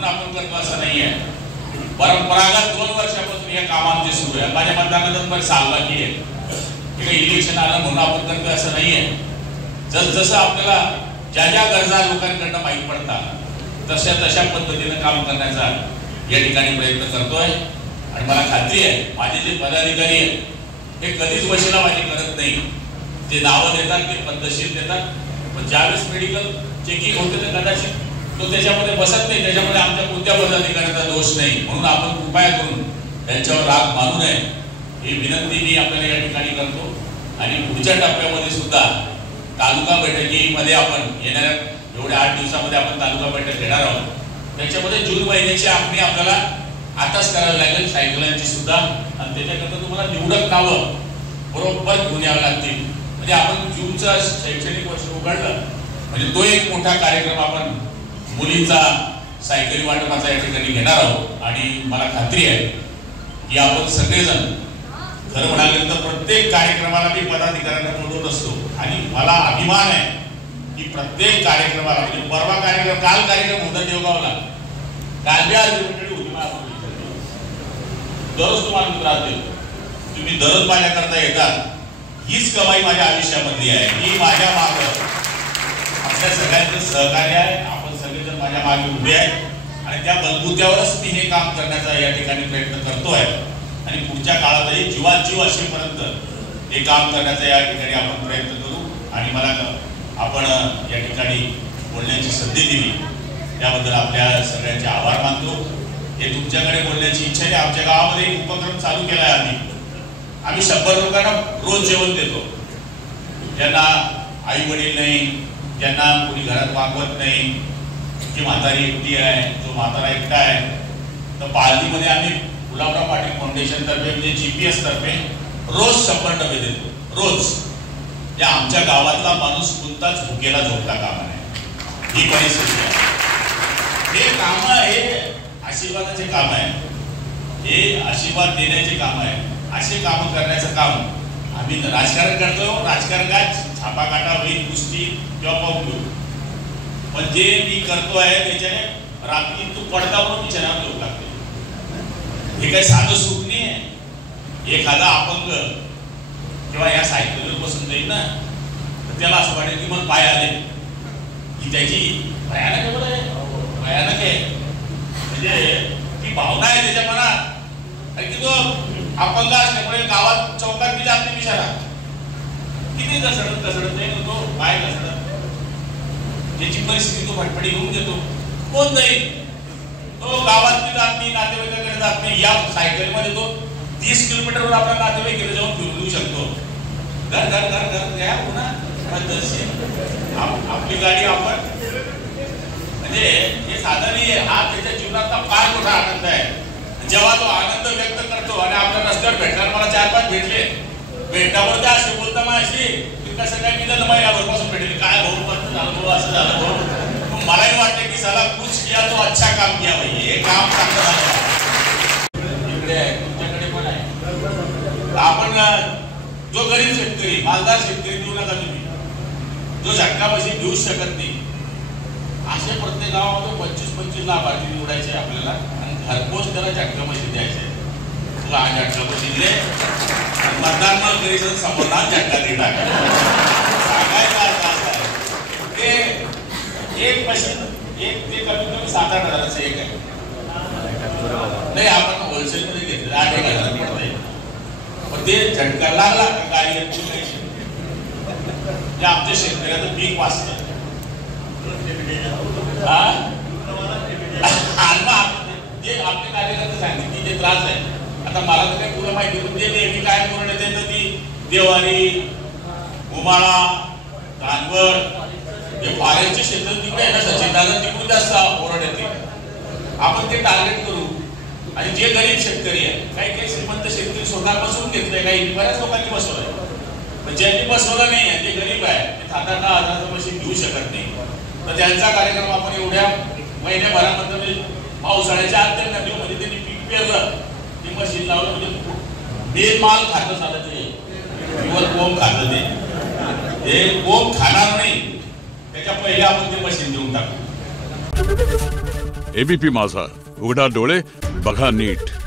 म्हणून आपण करतो असं नाहीये. परंपरागत 2 वर्षापासून हे काम आमचे सुरू आहे. माझ्या मतदानानंतर साल बाकी आहे. हे काही इलेक्शन आलं म्हणून आपण करतो असं नाहीये. जसं आपल्याला ज्या ज्या गरजा लोकांकडनं माहीत पडतात तशा पद्धतीनं काम करण्याचा या ठिकाणी प्रयत्न करतोय. आणि मला खात्री आहे माझे जे पदाधिकारी आहेत हे कधीच वशिलाबाजी करत नाही. जे नावं देतात ते पद्धतशीर देतात. पण ज्यावेळेस मेडिकल चेकिंग होते तर कदाचित तो त्याच्यामध्ये बसत नाही. त्याच्यामध्ये आमच्या कोणत्या पदाधिकाऱ्याचा दोष नाही. म्हणून आपण कृपया करून त्यांच्यावर राग मानू नये ही विनंती मी आपल्याला या ठिकाणी करतो. आणि पुढच्या टप्प्यामध्ये सुद्धा तालुका बैठकीमध्ये आपण येणाऱ्या एवढ्या 8 दिवसामध्ये आपण तालुका बैठक घेणार आहोत. त्याच्यामध्ये जून महिन्याची आखणी आपल्याला आताच करावी लागेल सायकलांची सुद्धा. आणि त्याच्याकरता तुम्हाला निवडक नावं बरोबर घेऊन यावं लागतील. म्हणजे आपण जूनचं शैक्षणिक वर्ष उघडलं म्हणजे तो एक मोठा कार्यक्रम आपण मुलींचा सायकली वाटपाचा या ठिकाणी घेणार आहोत. आणि मला खात्री आहे की आपण सगळेजण खरं म्हणाले तर प्रत्येक कार्यक्रमाला मी पदाधिकाऱ्यांना बोलवत असतो. आणि मला अभिमान आहे की प्रत्येक कार्यक्रमाला म्हणजे परवा काल कार्यक्रम होता देवगावला. दररोज तुम्हाला त्रास देतो. तुम्ही दररोज माझ्याकरता येतात. हीच कमाई माझ्या आयुष्यामधली आहे. ही माझ्या मागे आपल्या सगळ्यांचं सहकार्य आहे. आपण सगळेजण माझ्या मागे उभे आहेत आणि त्या बलबुत्यावरच मी हे काम करण्याचा या ठिकाणी प्रयत्न करतोय. आणि पुढच्या काळातही जीवाजीव असेपर्यंत हे काम करण्याचा या ठिकाणी आपण प्रयत्न करू. आणि मला आपण या ठिकाणी बोलण्याची संधी दिली त्याबद्दल आपल्या सगळ्यांचे आभार मानतो. हे तुमच्याकडे बोलण्याची इच्छा आहे. आमच्या गावामध्ये एक उपक्रम चालू केला आहे. आम्ही 100 लोकांना रोज जेवण देतो. ज्यांना आई वडील नाही, ज्यांना कोणी घरात मागवत नाही, जी म्हातारी एकटी आहे, जो म्हातारा एकटा आहे, तर पालखीमध्ये आम्ही गुलाबराव पाटील फाउंडेशन तर्फे म्हणजे GPS तर्फे रोज 100 डबे देतो. रोज. या आमच्या गावातला माणूस कोणताच भुकेला झोपता कामा नाही. ही परिस्थिती आहे. हे काम हे आशीर्वादाचे काम आहे. हे आशीर्वाद देण्याचे काम आहे. असे काम करण्याचं काम आम्ही राजकारण करतो. राजकारणात छापा काटा होईल कुस्ती किंवा पाहून घेऊ. पण जे मी करतो आहे त्याच्याने रात्री तू पडता म्हणून विचारायला लोक लागते. हे काही साधं सुख नाही आहे. एखादा अपंग जेव्हा या सायकलीवर बसून जाईल ना तर त्याला असं वाटेल की मग पाय आले की त्याची भयानक आहे. म्हणजे ती भावना आहे त्याच्या मनात. आणि की तो अपंग असल्यामुळे गावात चौकात बी जात नाही बिचारा. किती घसडत नाही तो पाय घसडत. त्याची परिस्थिती तो फटफटी घेऊन देतो. कोण जाईल तो गावात बी जात नाही, नातेवाईकाकडे जात नाही. या सायकलमध्ये तो 30 किलोमीटरवर आपल्या नातेवाईकडे जाऊन फिरून येऊ शकतो. घर घर घर घर घ्या पुन्हा आपली गाडी आपण म्हणजे हे साधन नाही. हा त्याच्या जीवनातला फार मोठा आनंद आहे. जेव्हा तो आनंद व्यक्त करतो आणि आपल्या रस्त्यावर भेटणार मला 4-5 भेटले. भेटल्यावर ते असे बोलता माझी की कसं काय मी तर महिन्याभरपासून भेटले काय भाऊ मस्त झालं भाऊ असं झालं भाऊ. मलाही वाटते की साला कुछ किया तो अच्छा काम किया भाई. हे काम चांगलं झालं. इकडे आहे तुमच्याकडे पण आहे. आपण जो गरीब शेतकरी मालदार शेतकरी देऊ नका तुम्ही. जो झटका पैसे घेऊ शकत नाही असे प्रत्येक गावामध्ये 25-25 लाभार्थी निवडायचे आपल्याला. घरपोच त्याला झटका पैसे द्यायचे. तुला हा झटका पैसे दिले मतदान मग कधी समोर ना झटका दे टाका. सांगायचा अर्थ असा आहे ते एक मशीन ते कमीत कमी 7-8 हजाराचं एक आहे. नाही आपण होलसेल मध्ये घेतलं 8-1 हजार पडतंय. पण ते झटका लागला का गाडी ते आमच्या शेतकऱ्याचं पीक वाचतं. जे आपले कार्यकर्ते सांगितले की जे त्रास आहे आता मला तर काही पुढे माहिती पण ते नेहमी काय करून येते तर ती देवारी उमाळा धानवड हे फाऱ्यांचे क्षेत्र तिकडे आहे ना सचिन दादा तिकडून जास्त ओरड येते. आपण ते टार्गेट करू. आणि जे गरीब शेतकरी आहे काही श्रीमंत शेतकरी स्वतः बसवून घेतले काही बऱ्याच लोकांनी बसवलंय. पण ज्यांनी बसवलं नाही जे गरीब आहे ते 7-8 हजाराचं मशीन घेऊ शकत नाही. तर त्यांचा कार्यक्रम आपण एवढ्या महिन्याभरामध्ये पावसाळ्याच्या अंतर नदी म्हणजे त्यांनी पीक पेरलं ते मशीन लावलं म्हणजे बेल माल खातं झालं. ते कोंब खातं ते कोंब खाणार नाही त्याच्या पहिले आपण ते मशीन देऊन टाकू. एबीपी माझा, उघडा डोळे बघा नीट.